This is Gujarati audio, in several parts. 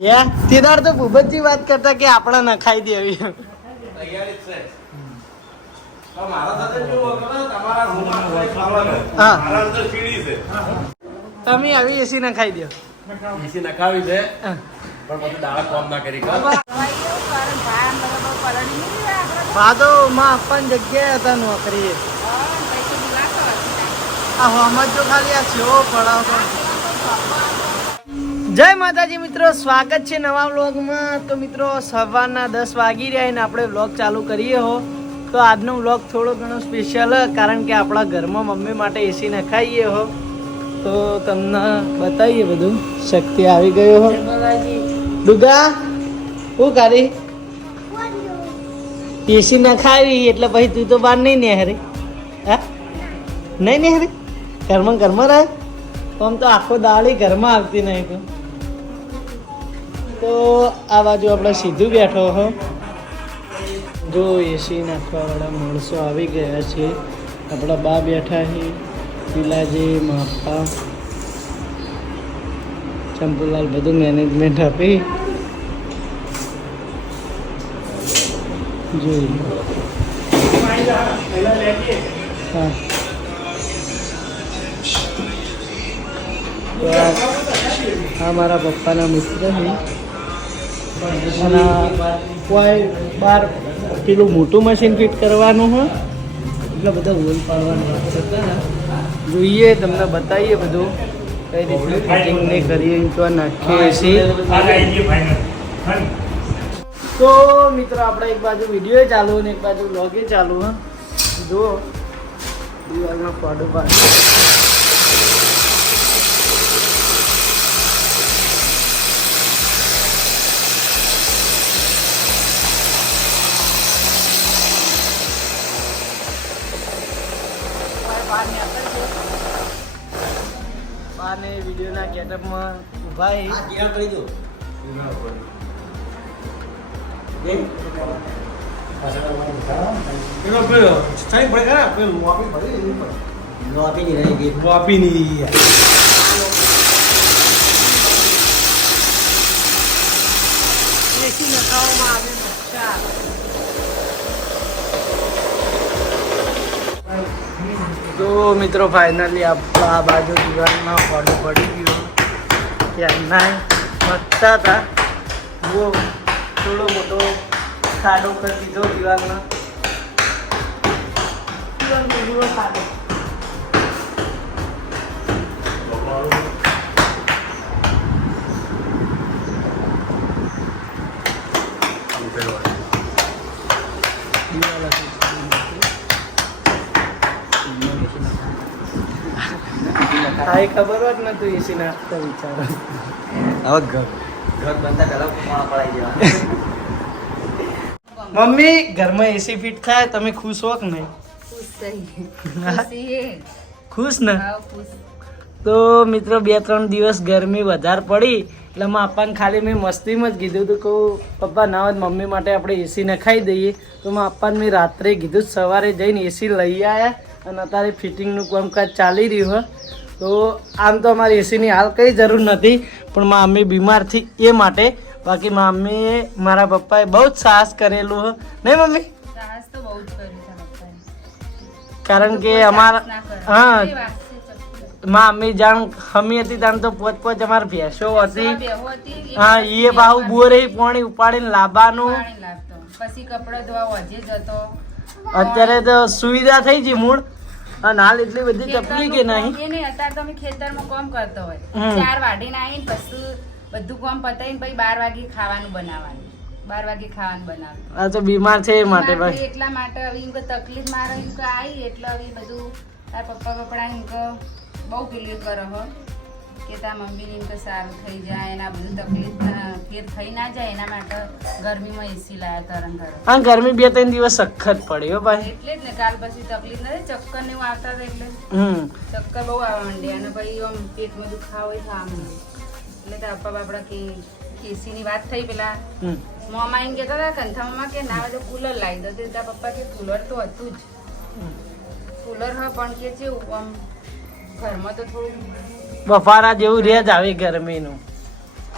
યા તેદાર તો ભૂપતજી વાત કરતા કે આપણે નખાઈ સીડી છે. તમે આવી એસી નખાઈ દો એસી નખાવી છે. હા. પણ પછી દાળ કોમ ના કરી ખબર? માં આપવાની જગ્યાએ હતા નોકરી આ હોમત જો ખાલી આ સેવો પડાવતો. જય માતાજી મિત્રો સ્વાગત છે નવા વ્લોગમાં. તો મિત્રો સવારના દસ વાગી રહ્યા ને આપણે વ્લોગ ચાલુ કરીએ હો. તો આજનો વ્લોગ થોડો ઘણો સ્પેશિયલ કારણ કે આપણા ઘરમાં મમ્મી માટે એસી નખાઈએ હો. તો તમને બતાવીએ બધું. શક્તિ આવી ગયો હો. ડુગા હું કરી? એસી નખાવી એટલે પછી તું તો બહાર નહીં નેહરી. હા? નહીં નેહરી? ઘરમાં ઘરમાં રહે? તો આમ તો આખો દાળી ઘરમાં આવતી નહીં તો. તો આ બાજુ આપણે સીધું બેઠો હો. જો એસી નાખવાવાળા માણસો આવી ગયા છે. આપણા બા બેઠા છે પિલાજી માપા ચંપુલાલ બધું મેનેજમેન્ટ આપી. જોઈ હા. આ મારા પપ્પાના મિત્ર છે અને કોઈ બાર પેલું મોટું મશીન ફિટ કરવાનું હોય? એટલે બધા હોલ પાડવાનું જોઈએ તમને બતાવીએ બધું. કઈ રીતે ફિટિંગ ને કરીએ તો નાખીએ છીએ. તો મિત્રો આપણે એક બાજુ વીડિયો ચાલુ અને એક બાજુ લોગે ચાલુ હા. જુઓ. દિવાલમાં ફોટો પાડ. વાપી ની એસી નખાવવામાં આવે નુકસાન તો મિત્રો ફાઇનલી આ બાજુ દિવાલમાં ફોટો પડી ગયો. ત્યારના મસ્તા હતા. બહુ થોડો મોટો ખાડો કરી દીધો દિવાલમાં. જેવો ખાડો. હા ખબર હોત ને તું એસી નાખતા વિચારો. મમ્મી ઘરમાં એસી ફિટ થાય તમે ખુશ હો? કે નહીં ખુશ ને? તો મિત્રો બે ત્રણ દિવસ ગરમી વધારે પડી એટલે મા પપ્પાને ખાલી મેં મસ્તીમાં જ કીધું હતું કહું પપ્પા ના હોય મમ્મી માટે આપણે એસી નખાઈ દઈએ. તો મા પપ્પાને મેં રાત્રે કીધું સવારે જઈને એસી લઈ આવ્યા અને અત્યારે ફિટિંગનું કામકાજ ચાલી રહ્યું હોય તો આમ તો અમારી એસીની હાલ કંઈ જરૂર નથી પણ મામી મમ્મી બીમારથી એ માટે બાકી મમ્મીએ મારા પપ્પાએ બહુ જ સાહસ કરેલું નહીં મમ્મી. કારણ કે અમારા હા. માં અમ્મી જાણ હમી હતી ત્યાં તો પોચ પોચ અમાર ભેંસો હતી. હા એ બાહુ બોરે પાણી ઉપાડીને લાવવાનું પછી કપડા ધોવા જતો. અત્યારે તો સુવિધા થઈ ગઈ મૂળ. અને હાલ એટલી બધી તકલીફ કે નહીં? એને અત્યારે તો અમે ખેતરમાં કામ કરતો હોય. ચાર વાઢીને આવીને પછી બધું કામ પતાવીને પછી બાર વાગે ખાવાનું બનાવવાનું. બાર વાગે ખાવાનું બનાવવાનું. આ તો બીમાર છે એ માટે ભાઈ. એટલા માટે હવે એમ તકલીફ મારે એમ આવી એટલે હવે બધું તાર પપ્પા પપ્પા એમ બહુ પેલી કરો હો. કે તાર મમ્મીની તો સારું થઈ જાય એના બધું તકલીફ ફેર થઈ ના જાય એના માટે ગરમીમાં એસી લાયા તરંગ તરંગ હા ગરમી બે ત્રણ દિવસ સખત પડી હો ભાઈ. એટલે જ ને કાલ પછી તકલીફ નથી ચક્કર ને એવું આવતા હતા એટલે. હમ. ચક્કર બહુ આવવા માંડ્યા અને પછી આમ પેટમાં દુખાવો માંડ્યો એટલે તો આપવા બાપડા કે એસીની વાત થઈ પેલા. મોમા એમ કહેતા હતા કંથામાં કે ના બધું કુલર લાવી દો. તારા પપ્પા કે કુલર તો હતું જ. કુલર હા પણ કે છે આમ ઘરમાં તો થોડું બફારા જેવું રહે જ આવી ગરમીનું.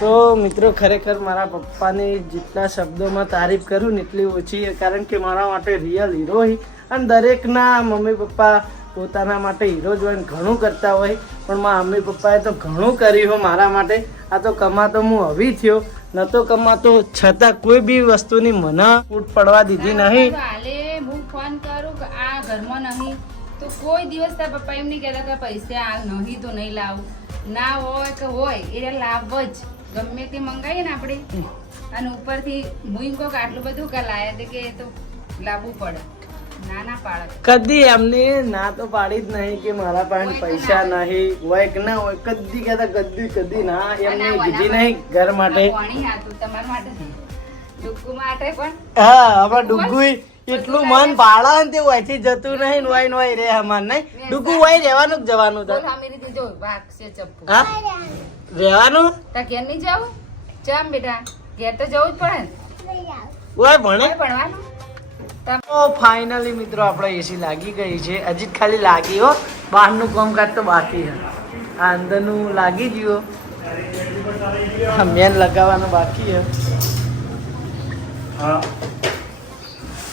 તો મિત્રો, ખરેખર મારા પપ્પાની જેટલા શબ્દોમાં તારીફ કરું ને એટલી ઓછી કારણ કે મારા માટે રિયલ હીરો અને દરેકના મમ્મી પપ્પા પોતાના માટે હીરો જ ઘણું કરતા હોય. પણ મારા મમ્મી પપ્પાએ તો ઘણું કર્યું હોય મારા માટે. આ તો કમાતો હું હવી થયો. નતો કમાતો, છતાં કોઈ બી વસ્તુની મને ફૂટ પડવા દીધી નહીં. હું ફોન કરું આ ઘરમાં નહીં. તો કોઈ દિવસ તારા પપ્પા એમ નહીં કહેતા કે પૈસા આ નહીં તો નહીં લાવું. ના હોય કે હોય એ લાવ જ. ગમે તે મંગાવીએ ને આપણે. અને ઉપરથી હું કોક આટલું બધું કે લાયા કે તો લાવવું પડે. કદી એમને ના તો પાડી જ નહીં કે મારા પાસે પૈસા નહીં હોય કે ના હોય કદી કહેતા કદી કદી ના એમને કીધી નહીં ઘર માટે. પાણી હાથું તમારા માટે. ડુક્કુ માટે પણ. હા આમાં ડુગુ એટલું મન પાડા ને તે વયથી જતું નહીં ને વય રે અમાર નહીં. ડુગુ વય રહેવાનું જ જવાનું તો. હા? રહેવાનું? તા ઘેર નહીં જાવું? ચમ બેટા ઘેર તો જવું જ પડે ને. ભણે. ભણવાનું. તો ફાઇનલી મિત્રો આપણે એસી લાગી ગઈ છે. હજી જ ખાલી લાગી હો. બહારનું કામકાજ તો બાકી છે. આ અંદરનું લાગી ગયું મેન લગાવવાનું બાકી છે. હે ભૂપતજી આવો જોવા આવે લે તમારી એસી નખાય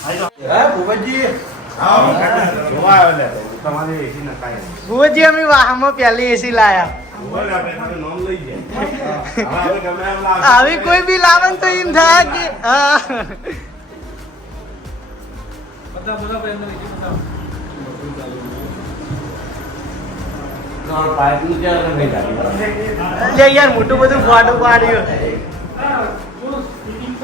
ભુવજી અમે વાહમાં પહેલી એસી લાયા. આવી કોઈ બી લાવે તો એમ થાય કે હા. યાર મોટું બધું ફાટું પાડ્યું ના, પંદર બાર. દેખાય નથી.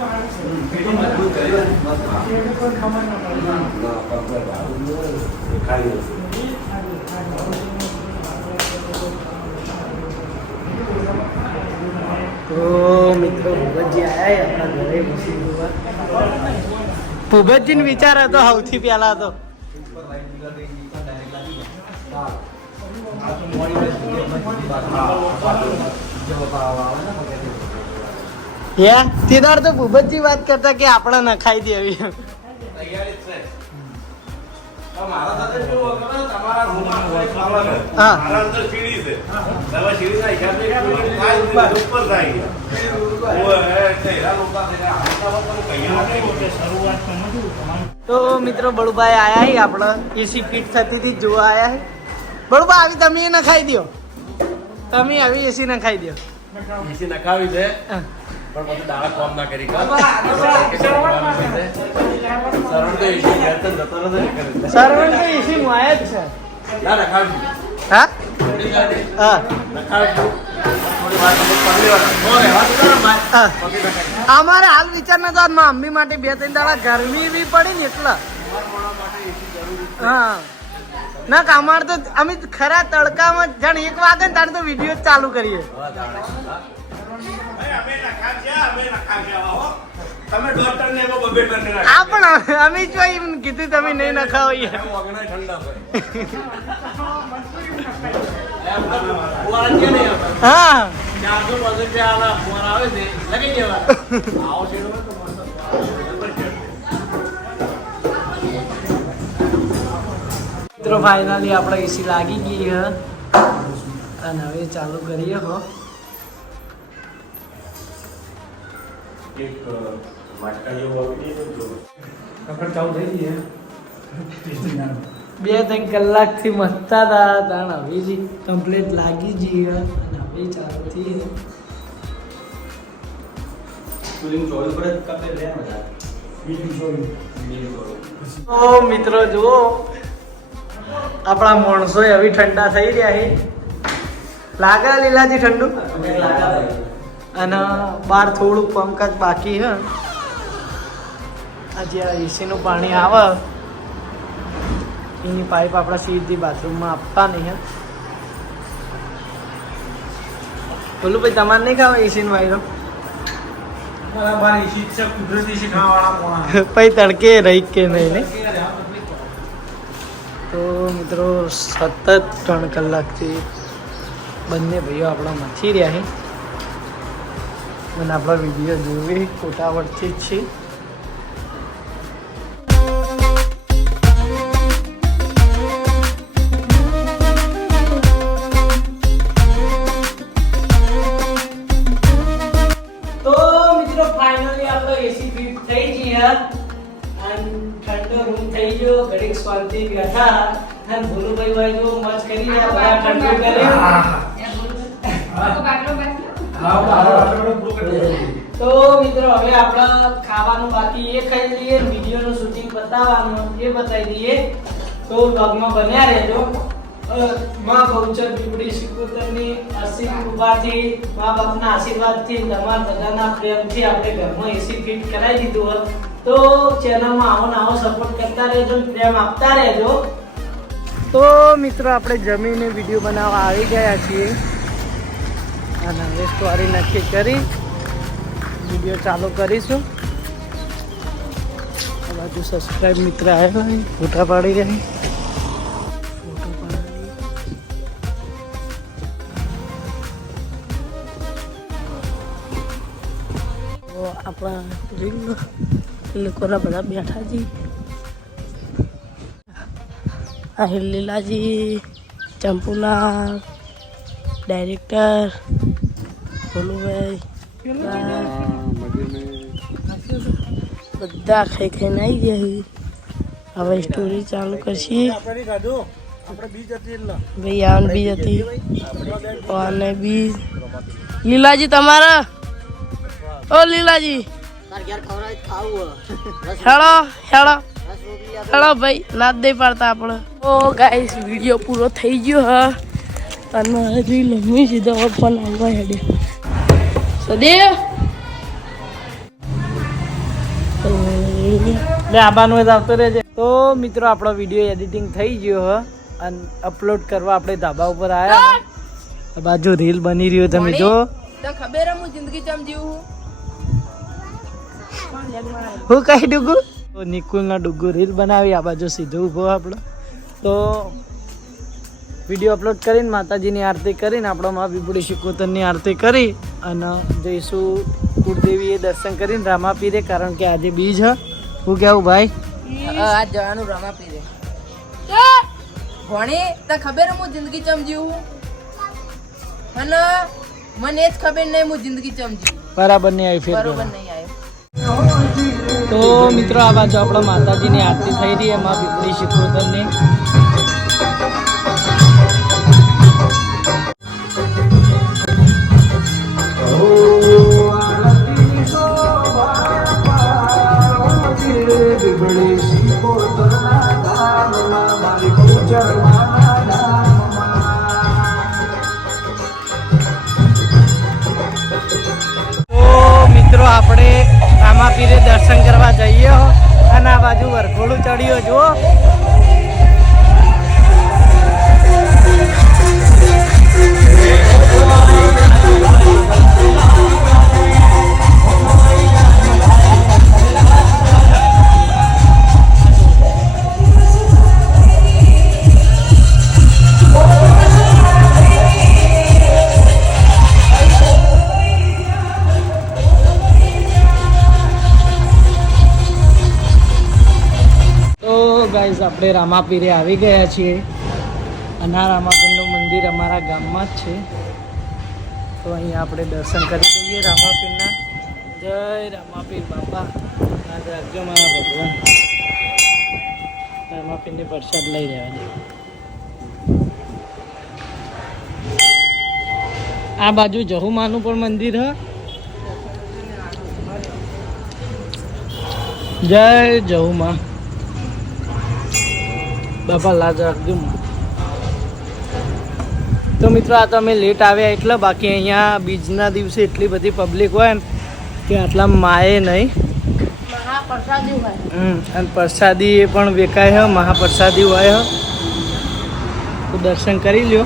તો મિત્રો ભૂપતજી આયા આપણા ઘરે ભૂપતજી ને વિચાર હતો સૌથી પહેલા તો. યા તે દાડ તો ભૂપતજી વાત કરતા કે આપણે નખાઈ દેવી તે મિત્રો બળુભાઈ આયા હી આપણે એસી ફીટ થતી હતી જોવા આયા હી. બળુભા આવી તમે એ નખાઈ દો તમે આવી એસી નખાઈ દો એસી નખાવી છે. હા. પણ પછી દાડા કોમ ના કરી સરવણ તો એસી ઘેર તો જતો નથી કરે. સર્વન્ટ તો એસી માય જ છે. ના નખાવી હા? ને. અમારે હાલ વિચાર નતો આજ મારા મમ્મી માટે બે ત્રણ દાડા ગરમી બી પડી ને એટલે. હા. ના અમારે તો અમે ખરા તડકામાં જાણ એક વાગે ને તારે તો વીડિયો જ ચાલુ કરીએ. તમે ને બબે પણ અમે જો એમ કીધું તમે નહીં નખાવો યાર. ઠંડા. હા ચારસો આલા આવે છે આવો છે. મિત્રો ફાઇનલી આપણે એસી લાગી ગઈ હ અને હવે ચાલુ કરીએ હો. એક માટકા જેવું આપી દઈએ તો. બે ત્રણ કલાકથી મસ્તા હતા તાણ હવે જ કમ્પ્લીટ લાગી જઈએ અને હવે ચાલુ થઈ ઓ મિત્રો જુઓ. આપણા માણસો હવે ઠંડા થઈ રહ્યા છે. લાગે લીલાજી ઠંડુ? અને બહાર થોડું પંકજ બાકી છે. આ એસીનું પાણી આવે. એની પાઇપ આપણા સીધી બાથરૂમમાં આપતા નહીં હે બોલું ભાઈ તમારે નહીં ખાવા એસીનો વાયરો? પછી તડકે રહી કે નહીં ને તો મિત્રો સતત ત્રણ કલાકથી બંને ભાઈઓ આપણા મથી રહ્યા છે. અને આપણા વીડિયો જોવી કોટાવટથી જ છે. મિત્રો ફાઇનલી આપણો એસી થઈ ગઈ અને ઠંડો રૂમ થઈ ગયો. ઘડીક શાંતિ બેઠા. અને ભોલુભાઈ ભાઈ જો મજ કરી ઠંડુ કર્યું. તો મિત્રો, હવે આપણે ખાવાનું બાકી એ ખાઈ લઈએ, વિડીયોનું શૂટિંગ બતાવવાનું એ બતાવી દઈએ. તો બ્લોગમાં બન્યા રહેજો. માં ભવચર પીપળી સિકોતરની અસી કૃપાથી મા બાપના આશીર્વાદથી, તમારા બધાના પ્રેમથી આપણે ઘરમાં એસી ફિટ કરાવી દીધું હોત. તો ચેનલમાં આવો ને આવો સપોર્ટ કરતા રહેજો, પ્રેમ આપતા રહેજો. તો મિત્રો, આપણે જમીને વીડિયો બનાવવા આવી ગયા છીએ. અને હવે સ્ટોરી નક્કી કરી. વીડિયો ચાલુ કરીશું. બાજુ સબસ્ક્રાઈબ મિત્ર આવ્યા હોય, ફોટા પાડી રહ્યા ફોટો પાડી આપણા રીલ લોકોના બધા બેઠા જી આહિર લીલાજી ચંપુલાલ ડાયરેક્ટર ભોલુભાઈ. બધા ખાઈ ખાઈને આવી ગયા હવે સ્ટોરી ચાલુ કરશી ભાઈ, આન બીજ હતી. અને બીજ. લીલાજી, તમારા? ઓ, લીલાજી. હેળો હેળો. હેળો, ભાઈ નાદ દઈ પાડતા આપણે. ઓ ગાઈસ વીડિયો પૂરો થઈ ગયો, હ. અને હજી લમ્મી સીધો પણ આવવા હેડે. સદેવ? લે આબાનું જ આવતો રહેજે તો મિત્રો આપણો વીડિયો એડિટિંગ થઈ ગયો હ. અને અપલોડ કરવા આપણે ધાબા ઉપર આવ્યા બાજુ રીલ બની રહ્યો તમે જો. ખબર હું જિંદગી ચમ જીવું હું કઈ ડુગુ? તો નિકુલના ડુગુ રીલ બનાવી આ બાજુ સીધો ઊભો આપણો. તો વીડિયો અપલોડ કરીને માતાજીની આરતી કરીને આપણો મા વિપુડી શિકોતરની આરતી કરી અને જઈશું કુળદેવીએ દર્શન કરીને રામાપીરે કારણ કે આજે બીજ હ. હું કેવું ભાઈ? આજ જવાનું રમા પીરે. ભણી તો ખબર હું જિંદગી ચમ જીવું અને મને જ ખબર નહીં હું જિંદગી ચમ જીવું બરાબર નહીં આવી ફેર બરાબર નહીં આવી તો મિત્રો આ બાજુ આપણા માતાજીની આરતી થઈ રહી એમાં વિપરી શિકોતરની રામાપીરે દર્શન કરવા જઈએ અને આ બાજુ વરઘોડું ચડ્યો જુઓ. આપણે રામાપીરે આવી ગયા છીએ. અને આ રામાપીરનું મંદિર અમારા ગામમાં જ છે. તો અહીંયા આપણે દર્શન કરી દઈએ રામાપીરના. જય રામાપીર બાપા. યાદ રાખજો મારા ભગવાન. રામાપીરને પ્રસાદ લઈ રહ્યા છે આ બાજુ જહુમાનું પણ મંદિર, હ. જય જહુમા. બાપા લાજ રાખજો તો મિત્રો આ તો અમે લેટ આવ્યા એટલે બાકી અહીંયા બીજના દિવસે એટલી બધી પબ્લિક હોય ને કે આટલા માએ નહીં. અને પ્રસાદી એ પણ વેકાય હ મહાપ્રસાદી હોય હ. તો દર્શન કરી લ્યો.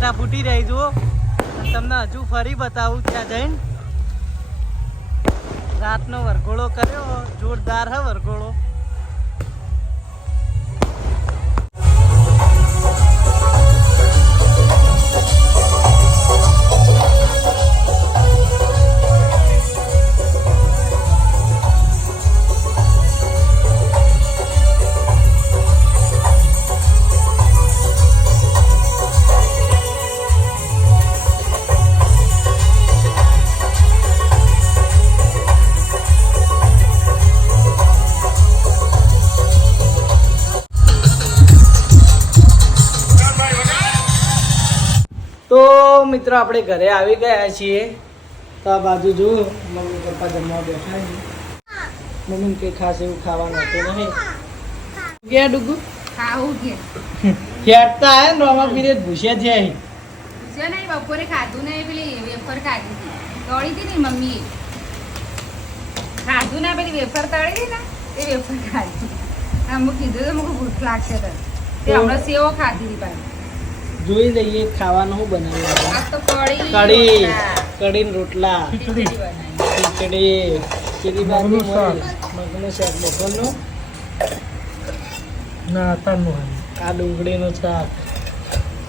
એના ફૂટી રહી, જુઓ. તમને હજુ ફરી બતાવું ત્યાં જઈને. રાતનો વરઘોડો કર્યો, જોરદાર હ વરઘોડો. આપણે ઘરે આવી ગયા છીએ. તો આ બાજુ જુઓ મમ્મી પપ્પા જમવા બેઠા છે. મમ્મી કે ખાસ એવું ખાવાનું હતું નહીં. ગયા ડુગુ? ખાવું કે? ખેડતા આયા ને રોમા પીરે ભૂસે છે અહીં. ભૂસે નહીં બપોરે ખાધું નહીં પેલી વેફર ખાધી હતી. તળી હતી ને મમ્મી ખાધું ના પેલી વેફર તળી હતી ને એ વેફર ખાધી અમુક કીધું તો અમુક ભૂખ લાગશે તે હમણાં સેવો ખાધી હતી પાછી. જોઈ લઈએ ખાવાનું શું બનાવ્યું કઢી કઢી રોટલા, કઢી ને રોટલા. ખીચડી પેલી બાજુ મગનું શાક. બપોરનું ના અત્યારનું આ ડુંગળીનું શાક.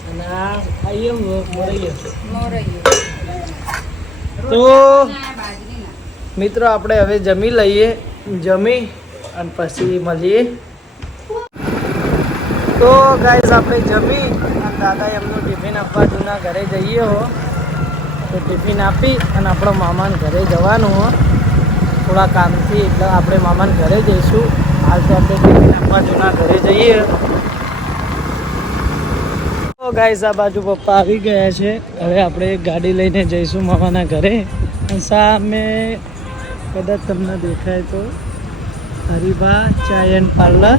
અને આ આઈએ મોરૈયો. તો. મિત્રો આપણે હવે જમી લઈએ. જમી અને પછી મળીએ. તો ગાઈઝ આપણે જમી. દાદા એમનું ટિફિન આપવા જૂના ઘરે જઈએ હો. તો ટિફિન આપી અને આપણો મામાને ઘરે જવાનું હો. થોડા કામથી એટલે આપણે મામાને ઘરે જઈશું. હાલ તો આપણે ટિફિન આપવા જૂના ઘરે જઈએ. તો ગાઈઝ બાજુ પપ્પા આવી ગયા છે. હવે આપણે ગાડી લઈને જઈશું મામાના ઘરે. સામે કદાચ તમને દેખાય તો હરિભા ચાય એન્ડ પાર્લર.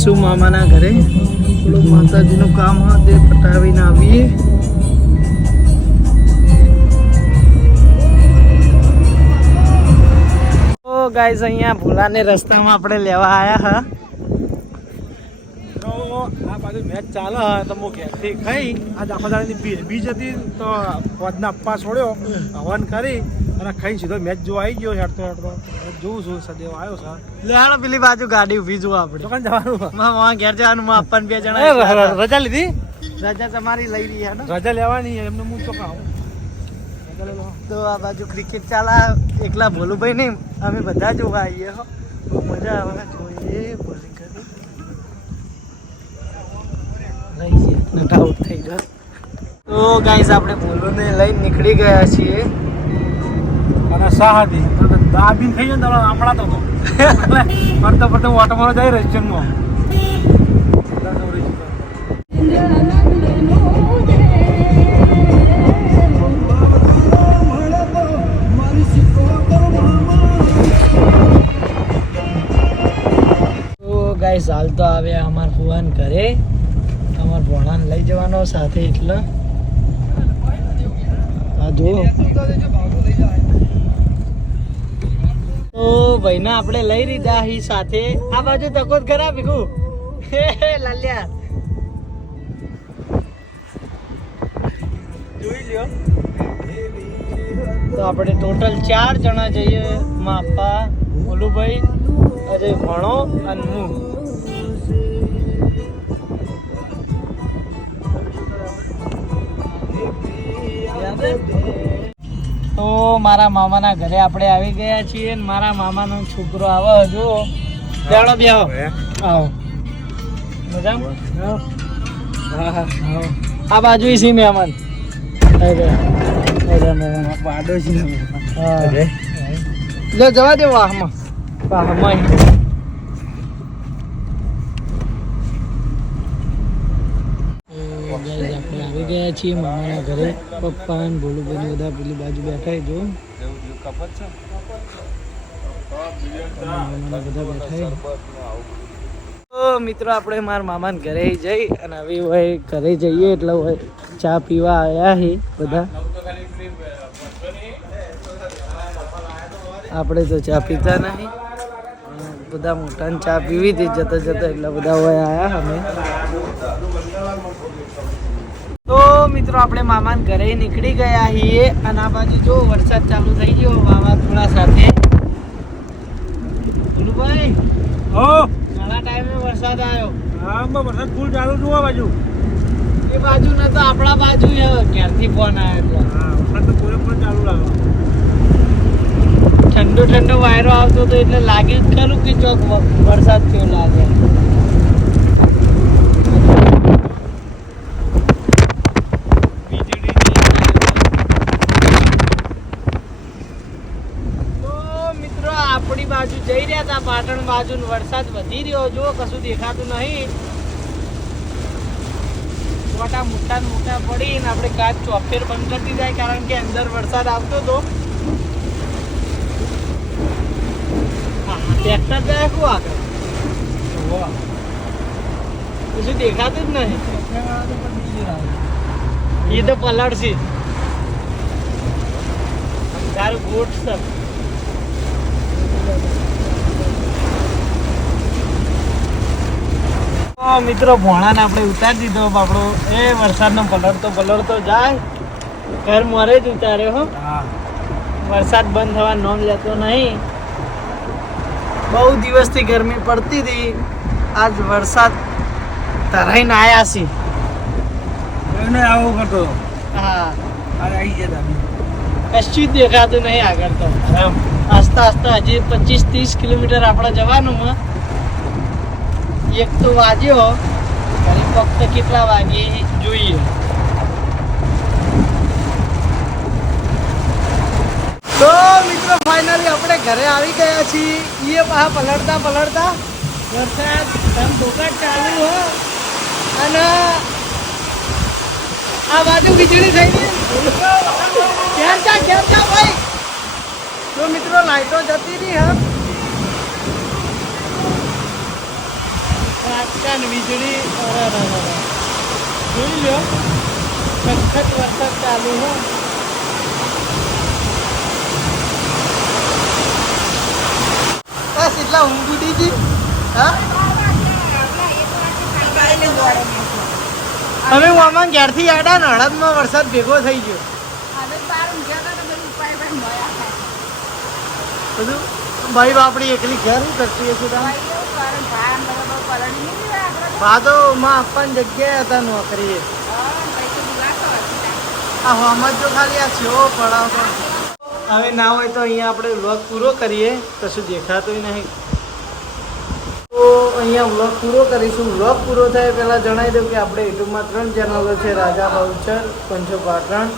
જઈશું મામાના ઘરે. થોડું માતાજીનું કામ હોય તે પટાવીને આવીએ. ગાઈઝ અહીંયા ભોલાને રસ્તામાં આપણે લેવા આવ્યા હા. તો આ બાજુ મેચ ચાલે હા, તો હું ઘેરથી ખાઈ આજ આખો દાડાની બીજ હતી, તો પદના અપ્પા છોડ્યો. હવન કરી અને ખાઈ સીધો મેચ જોવા આવી ગયો હેડતો હેડતો. જોઉં છું સદેવ આવ્યો છે. લે હાલો પેલી બાજુ ગાડી ઊભી જોવા આપણે. દુકાન જવાનું માં માં ઘેર જવાનું માં આપણ બે જણા રજા લીધી? રજા તમારી લઈ રહ્યા ને રજા લેવાની એમને હું ચોખ્ખા આવું. તો આ બાજુ ક્રિકેટ ચાલા એકલા ભોલુભાઈ નહીં અમે બધા જોવા આવીએ હો. મજા આવે જોઈએ બોલિંગ કરી લઈ જઈએ. નટ આઉટ થઈ ગયો. તો ગાઈઝ આપણે ભોલુને લઈને નીકળી ગયા છીએ. અને સાહાદી દાબીન થઈ જાય ને હમણાં તો ફરતો ફરતો ઓટો મારો જાય રેસ્ટોરન્ટમાં તો ગાઈઝ હાલ તો આવે અમાર ફુવાન ઘરે. અમાર ભોણાને લઈ જવાનો સાથે એટલે. હા જો તો ભાઈને આપણે લઈ લીધા હી સાથે. આ બાજુ તકો જ ખરા ભીખુ. લાલ્યા. જોઈ લ્યો. તો આપણે ટોટલ ચાર જણા જઈએ માપા ભોલુભાઈ અજય ભણો અને હું? તો મારા મામાના ઘરે આપણે આવી ગયા છીએ મારા મામાનો છોકરો આવે હજુ. બેડો બી આવો આવો. મજામાં? હા હા આ બાજુ મહેમાન. મહેમાન. છે હા. લે જવા દે વાહમાં. વાહમાં આવી ગયા છીએ, મામાના ઘરે, પપ્પા ને ભોલુભાઈ બધા પેલી બાજુ બેઠા જો. મામાના મિત્રો, આપણે મારા મામાના ઘરે જઈ અને હવે હોય ઘરે જઈએ, એટલે હોય ચા પીવા આવ્યા છે બધા. આપણે તો ચા પીતા નહીં. બધા મોટાને ચા પીવી હતી, જતા જતા એટલા બધા હોય આવ્યા અમે તો મિત્રો આપણે મામાના ઘરે નીકળી ગયા છીએ અને આ બાજુ જો વરસાદ ચાલુ થઈ ગયો વાવાઝોડા સાથે. ભોલુભાઈ હો. ઘણા ટાઈમે વરસાદ આવ્યો. આમાં વરસાદ ફૂલ ચાલુ જોવા બાજુ. એ બાજુ ન તો આપણા બાજુ ક્યારથી ફોન આવ્યો હા વરસાદ તો પૂરેપૂરો ચાલુ લાગે ઠંડો ઠંડો વાયરો આવતો હતો એટલે લાગ્યું જ ખરું કે ચોક વરસાદ થયો લાગે વીજળી તો મિત્રો આપણી હતા પાટણ બાજુ વરસાદ વધી રહ્યો જો કશું દેખાતું નહીં. મોટા મોટા મોટા પડી ને આપણે કાચ ચોફેર બંધ કરી જાય, કારણ કે અંદર વરસાદ આવતો હતો ટ્રેક્ટર જાય શું આગળ. કશું દેખાતું જ નહીં. એ તો પલળશે. તારું ગોટ છે મિત્રો ભોણાને આપણે ઉતારી દીધો આપણો. એ વરસાદનો પલળતો પલળતો જાય. ઘર મરે જ ઉતારે હો. વરસાદ બંધ થવા નોમ લેતો નહીં. બહુ દિવસથી ગરમી પડતી હતી. આજ વરસાદ તરાઈને આવ્યા છે એને આવું કરતો. હા. આવી ગયા કશું જ દેખાતું નહીં આગળ તો. આસ્તા આસ્તા હજી પચીસ ત્રીસ કિલોમીટર આપણે જવાનું માં એક તો વાગ્યો, અને ફક્ત કેટલા વાગે જોઈએ? તો મિત્રો ફાઇનલી આપણે ઘરે આવી ગયા છીએ. એ પા પલળતા પલળતા વરસાદ ધમ ધોકા ચાલુ હો. અને આ બાજુ વીજળી થઈ ગઈ. ઘેર જા ઘેર ભાઈ? તો મિત્રો, લાઈટો જતી રહી, હા. કાચકાન વીજળી. જોઈ લો સખત વરસાદ ચાલુ હો. બસ એટલા ઊંઘ ઉડી ગઈ. હા? અમે આમાં ક્યારથી આડા ને હળદમાં વરસાદ ભેગો થઈ ગયો. બધું? ભાઈ બાપડી એકલી ઘર શું કરતી હશે તમે? ભાદો માં આપવાની જગ્યાએ હતા નોકરીએ. આ હોમત જો ખાલી આ છેવો પડાવતો હવે ના હોય તો અહીંયા આપણે વ્લોગ પૂરો કરીએ કશું દેખાતું નહીં. તો અહીંયા વ્લોગ પૂરો કરીશું. વ્લોગ પૂરો થાય પહેલાં જણાવી દઉં કે આપણે યુટ્યુબમાં ત્રણ ચેનલો છે રાજા બાઉચર પંચો પાટણ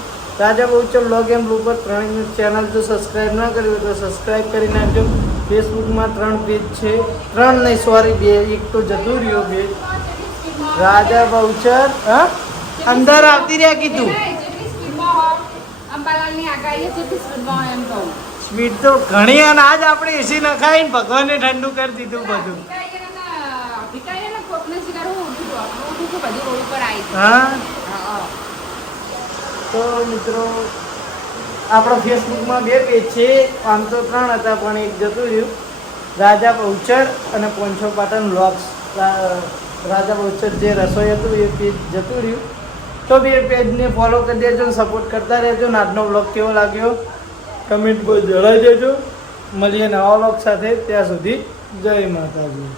રાજા બાઉચર લોગ એમ ઉપર ત્રણ ચેનલ જો સબસ્ક્રાઈબ ના કરી હોય તો સબસ્ક્રાઈબ કરી નાખજો. ફેસબુકમાં ત્રણ પેજ છે. ત્રણ નહીં સોરી બે. એક તો જતું રહ્યો બે. રાજા બાઉચર હા? અંદર આવતી રહ્યા કીધું. સ્પીડ તો ઘણી અને આજ આપણે એસી નખાઈને ભગવાને ઠંડુ કરી દીધું બધું. હું ઉઠી ગયો હું ઉઠી ગયો બધી રોડ ઉપર આવી હા હા તો મિત્રો, આપણો ફેસબુકમાં બે પેજ છે. આમ તો ત્રણ હતા, પણ એક જતું રહ્યું. રાજા પૌચર અને પોંછો પાટણ વ્લોગ્સ રાજા પૌચર જે રસોઈ હતું એ પેજ જતું રહ્યું. તો બે પેજને ફોલો કરી દેજો સપોર્ટ કરતા રહેજો. આજનો વ્લોગ કેવો લાગ્યો? કમેન્ટ પર જણાવી દેજો. મળીએ નવા વ્લોગ સાથે. ત્યાં સુધી જય માતાજી.